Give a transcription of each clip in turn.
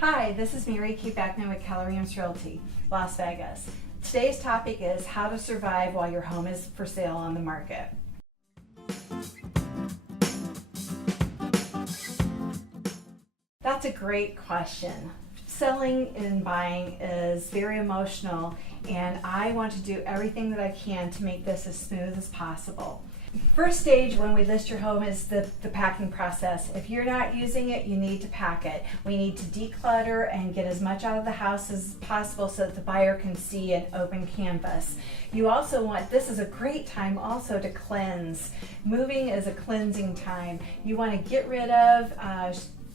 Hi, this is Mary Kay Beckman with Keller, Realty, Las Vegas. Today's topic is how to survive while your home is for sale on the market. That's a great question. Selling and buying is very emotional, and I want to do everything that I can to make this as smooth as possible. First stage when we list your home is the packing process. If you're not using it, you need to pack it. We need to declutter and get as much out of the house as possible so that the buyer can see an open canvas. You also want, this is a great time also to cleanse. Moving is a cleansing time. You want to get rid of,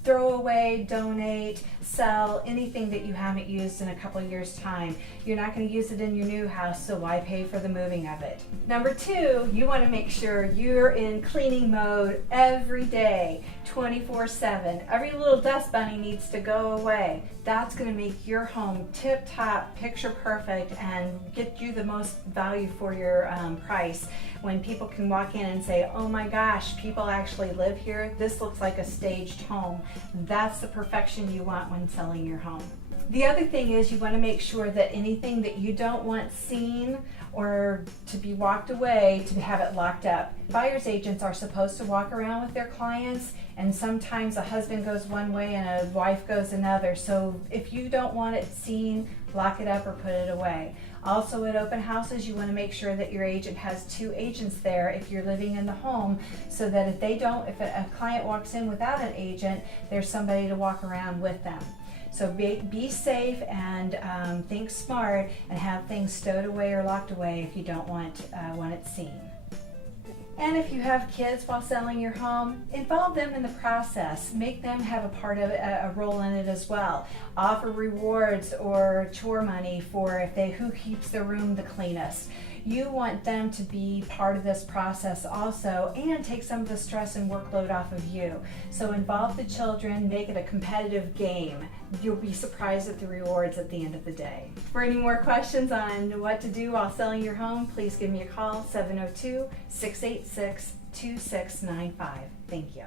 throw away, donate, sell anything that you haven't used in a couple of years' time. You're not going to use it in your new house, so why pay for the moving of it? Number two, you want to make sure you're in cleaning mode every day, 24/7. Every little dust bunny needs to go away. That's going to make your home tip-top, picture perfect, and get you the most value for your price. When people can walk in and say, oh my gosh, people actually live here, this looks like a staged home. That's the perfection you want when selling your home. The other thing is you want to make sure that anything that you don't want seen or to be walked away, to have it locked up. Buyer's agents are supposed to walk around with their clients, and sometimes a husband goes one way and a wife goes another. So if you don't want it seen, lock it up or put it away. Also at open houses, you want to make sure that your agent has two agents there if you're living in the home, so that if a client walks in without an agent, there's somebody to walk around with them. So be safe and think smart, and have things stowed away or locked away if you don't want it seen. And if you have kids while selling your home, involve them in the process. Make them have a role in it as well. Offer rewards or chore money for who keeps their room the cleanest. You want them to be part of this process also, and take some of the stress and workload off of you. So involve the children, make it a competitive game. You'll be surprised at the rewards at the end of the day. For any more questions on what to do while selling your home, please give me a call, 702-686-2695. Thank you.